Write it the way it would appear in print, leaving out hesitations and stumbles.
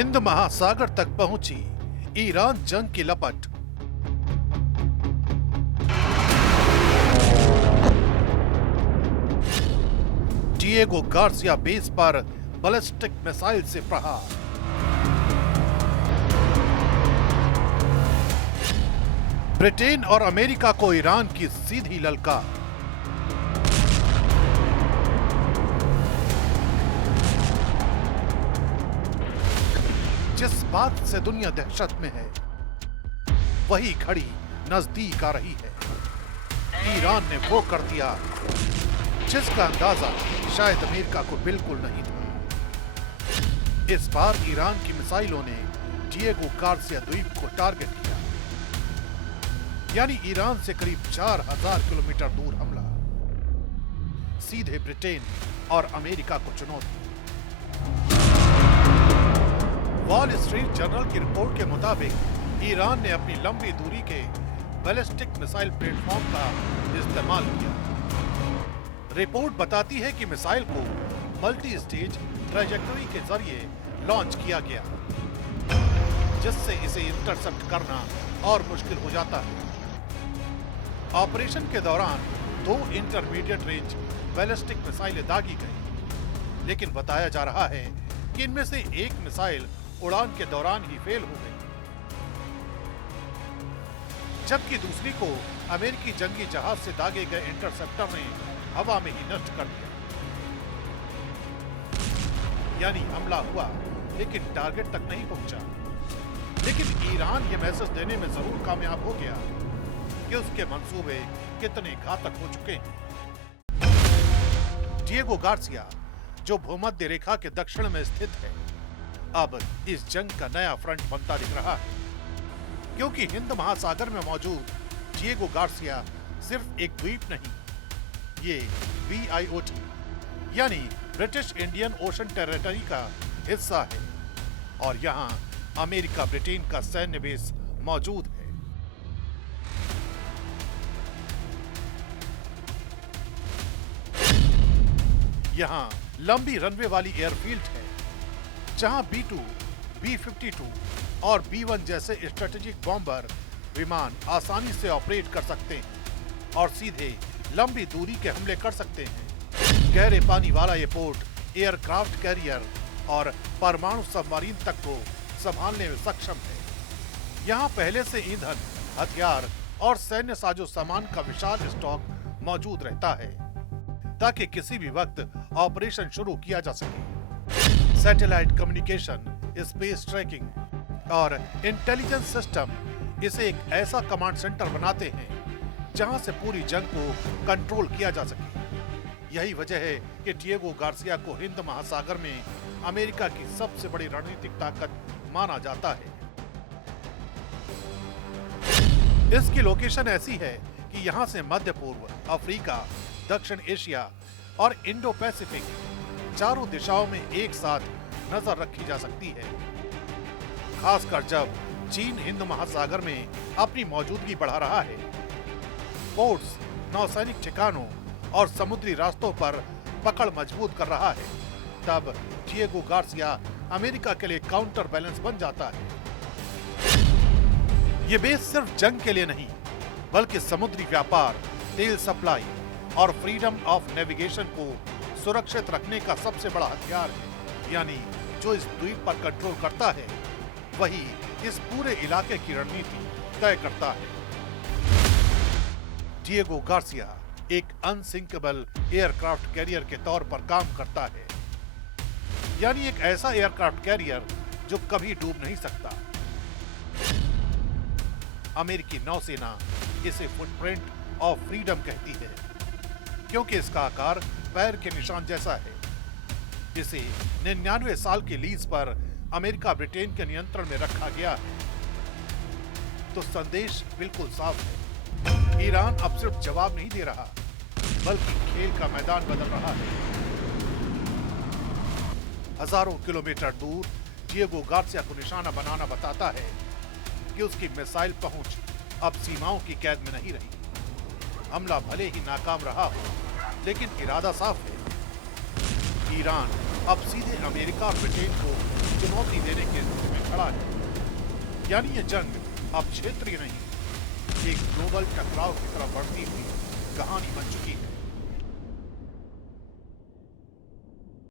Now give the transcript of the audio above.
हिंद महासागर तक पहुंची ईरान जंग की लपट। डिएगो गार्सिया बेस पर बैलिस्टिक मिसाइल से प्रहार। ब्रिटेन और अमेरिका को ईरान की सीधी ललकार। जिस बात से दुनिया दहशत में है वही घड़ी नजदीक आ रही है। ईरान ने वो कर दिया जिसका अंदाजा शायद अमेरिका को बिल्कुल नहीं था। इस बार ईरान की मिसाइलों ने डिएगो गार्सिया द्वीप को टारगेट किया, यानी ईरान से करीब 4000 किलोमीटर दूर हमला। सीधे ब्रिटेन और अमेरिका को चुनौती। वॉल स्ट्रीट जर्नल की रिपोर्ट के मुताबिक ईरान ने अपनी लंबी दूरी के बैलिस्टिक मिसाइल प्लेटफॉर्म का इस्तेमाल किया। रिपोर्ट बताती है कि मिसाइल को मल्टी स्टेज ट्रैजेक्टरी के जरिए लॉन्च किया गया, जिससे इसे इंटरसेप्ट करना और मुश्किल हो जाता है। ऑपरेशन के दौरान 2 इंटरमीडिएट रेंज बैलिस्टिक मिसाइलें दागी गई, लेकिन बताया जा रहा है कि इनमें से एक मिसाइल उड़ान के दौरान ही फेल हो गई, जबकि दूसरी को अमेरिकी जंगी जहाज से दागे गए इंटरसेप्टर ने हवा में ही नष्ट कर दिया। यानी हमला हुआ लेकिन टारगेट तक नहीं पहुंचा। लेकिन ईरान यह मैसेज देने में जरूर कामयाब हो गया कि उसके मंसूबे कितने घातक हो चुके हैं। डिएगो गार्सिया, जो भूमध्य रेखा के दक्षिण में स्थित है, अब इस जंग का नया फ्रंट बनता दिख रहा है, क्योंकि हिंद महासागर में मौजूद डिएगो गार्सिया सिर्फ एक द्वीप नहीं, ये BIOT यानी ब्रिटिश इंडियन ओशन टेरिटरी का हिस्सा है और यहाँ अमेरिका ब्रिटेन का सैन्य बेस मौजूद है। यहाँ लंबी रनवे वाली एयरफील्ड है, जहाँ B-2, B-52 और B-1 जैसे स्ट्रेटेजिक बॉम्बर विमान आसानी से ऑपरेट कर सकते हैं और सीधे लंबी दूरी के हमले कर सकते हैं। गहरे पानी वाला ये पोर्ट एयरक्राफ्ट कैरियर और परमाणु सबमरीन तक को संभालने में सक्षम है। यहाँ पहले से ईंधन, हथियार और सैन्य साजो सामान का विशाल स्टॉक मौजूद रहता है, ताकि किसी भी वक्त ऑपरेशन शुरू किया जा सके। सैटेलाइट कम्युनिकेशन, स्पेस ट्रैकिंग और इंटेलिजेंस सिस्टम इसे एक ऐसा कमांड सेंटर बनाते हैं जहां से पूरी जंग को कंट्रोल किया जा सके। यही वजह है कि डिएगो गार्सिया को हिंद महासागर में अमेरिका की सबसे बड़ी रणनीतिक ताकत माना जाता है। इसकी लोकेशन ऐसी है कि यहां से मध्य पूर्व, अफ्रीका, दक्षिण एशिया और इंडो पैसिफिक चारों दिशाओं में एक साथ नजर रखी जा सकती है, खासकर जब चीन हिंद महासागर में अपनी मौजूदगी बढ़ा रहा है। पोर्ट्स, नौसैनिक ठिकानों और समुद्री रास्तों पर पकड़ मजबूत कर रहा है, तब डिएगो गार्सिया अमेरिका के लिए काउंटर बैलेंस बन जाता है। ये बेस सिर्फ जंग के लिए नहीं, बल्कि समुद्री व्यापार, तेल सप्लाई और फ्रीडम ऑफ नेविगेशन को सुरक्षित रखने का सबसे बड़ा हथियार है। यानी जो इस द्वीप पर कंट्रोल करता है, वही इस पूरे इलाके की रणनीति तय करता है। डिएगो गार्सिया एक अनसिंकेबल एयरक्राफ्ट कैरियर के तौर पर काम करता है, यानी एक ऐसा एयरक्राफ्ट कैरियर जो कभी डूब नहीं सकता। अमेरिकी नौसेना इसे फुटप्रिंट ऑफ फ्रीडम कहती है, क्योंकि इसका आकार पैर के निशान जैसा है। इसे 99 साल की लीज पर अमेरिका ब्रिटेन के नियंत्रण में रखा गया है। तो संदेश बिल्कुल साफ है, ईरान अब सिर्फ जवाब नहीं दे रहा, बल्कि खेल का मैदान बदल रहा है। हजारों किलोमीटर दूर डिएगो गार्सिया को निशाना बनाना बताता है कि उसकी मिसाइल पहुंच अब सीमाओं की कैद में नहीं रही। हमला भले ही नाकाम रहा हो, लेकिन इरादा साफ है। ईरान अब सीधे अमेरिका और ब्रिटेन को चुनौती देने की स्थिति में खड़ा है। यानी ये जंग अब क्षेत्रीय नहीं, एक ग्लोबल टकराव की तरफ बढ़ती हुई कहानी बन चुकी है।